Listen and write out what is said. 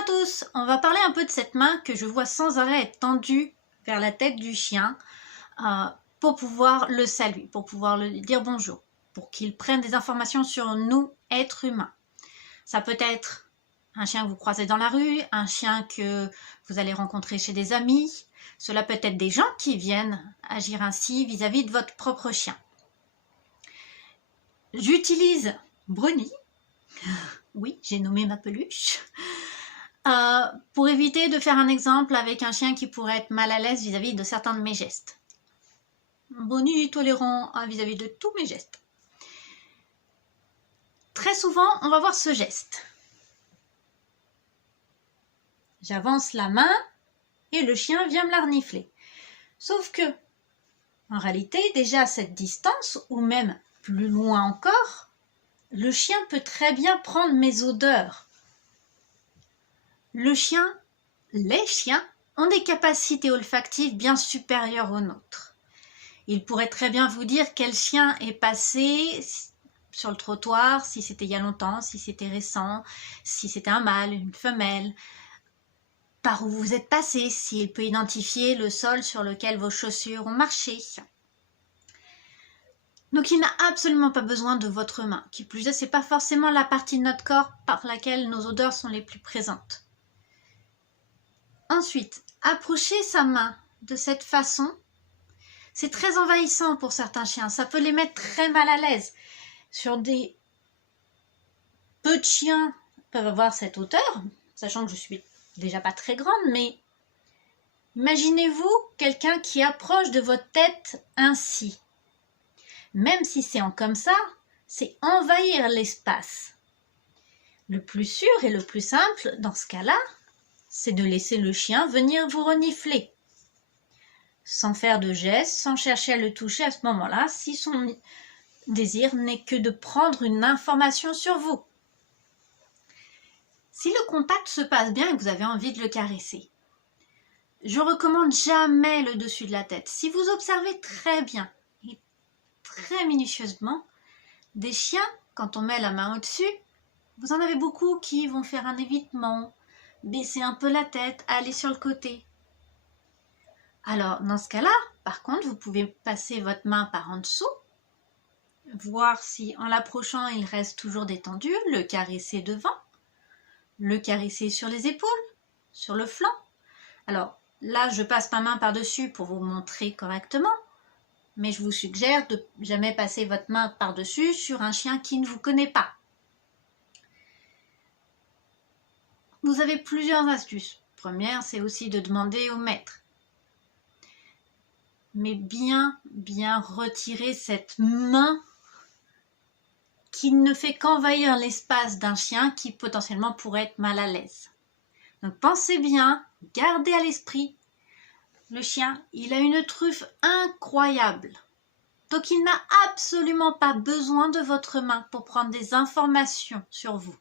à tous, on va parler un peu de cette main que je vois sans arrêt être tendue vers la tête du chien pour pouvoir le saluer, pour pouvoir lui dire bonjour, pour qu'il prenne des informations sur nous, êtres humains. Ça peut être un chien que vous croisez dans la rue, un chien que vous allez rencontrer chez des amis. Cela peut être des gens qui viennent agir ainsi vis-à-vis de votre propre chien. J'utilise Bruni, oui, j'ai nommé ma peluche, pour éviter de faire un exemple avec un chien qui pourrait être mal à l'aise vis-à-vis de certains de mes gestes. Bruni est tolérant vis-à-vis de tous mes gestes. Très souvent, on va voir ce geste. J'avance la main et le chien vient me la renifler. Sauf que, en réalité, déjà à cette distance, ou même plus loin encore, le chien peut très bien prendre mes odeurs. Les chiens ont des capacités olfactives bien supérieures aux nôtres. Ils pourraient très bien vous dire quel chien est passé sur le trottoir, si c'était il y a longtemps, si c'était récent, si c'était un mâle, une femelle, par où vous êtes passé, s'il peut identifier le sol sur lequel vos chaussures ont marché. Donc il n'a absolument pas besoin de votre main. Qui plus est, ce n'est pas forcément la partie de notre corps par laquelle nos odeurs sont les plus présentes. Ensuite, approcher sa main de cette façon, c'est très envahissant pour certains chiens. Ça peut les mettre très mal à l'aise. Sur des peu de chiens peuvent avoir cette hauteur, sachant que je suis déjà pas très grande, mais imaginez-vous quelqu'un qui approche de votre tête ainsi. Même si c'est comme ça, c'est envahir l'espace. Le plus sûr et le plus simple dans ce cas-là, c'est de laisser le chien venir vous renifler. Sans faire de gestes, sans chercher à le toucher à ce moment-là, si son désir n'est que de prendre une information sur vous. Si le contact se passe bien et que vous avez envie de le caresser, je recommande jamais le dessus de la tête. Si vous observez très bien et très minutieusement, des chiens, quand on met la main au-dessus, vous en avez beaucoup qui vont faire un évitement, baisser un peu la tête, aller sur le côté. Alors, dans ce cas-là, par contre, vous pouvez passer votre main par en dessous, voir si en l'approchant, il reste toujours détendu, le caresser devant, le caresser sur les épaules, sur le flanc. Alors, là, je passe ma main par-dessus pour vous montrer correctement, mais je vous suggère de jamais passer votre main par-dessus sur un chien qui ne vous connaît pas. Vous avez plusieurs astuces. Première, c'est aussi de demander au maître. Mais bien retirer cette main qui ne fait qu'envahir l'espace d'un chien qui potentiellement pourrait être mal à l'aise. Donc pensez bien, gardez à l'esprit, le chien, il a une truffe incroyable. Donc il n'a absolument pas besoin de votre main pour prendre des informations sur vous.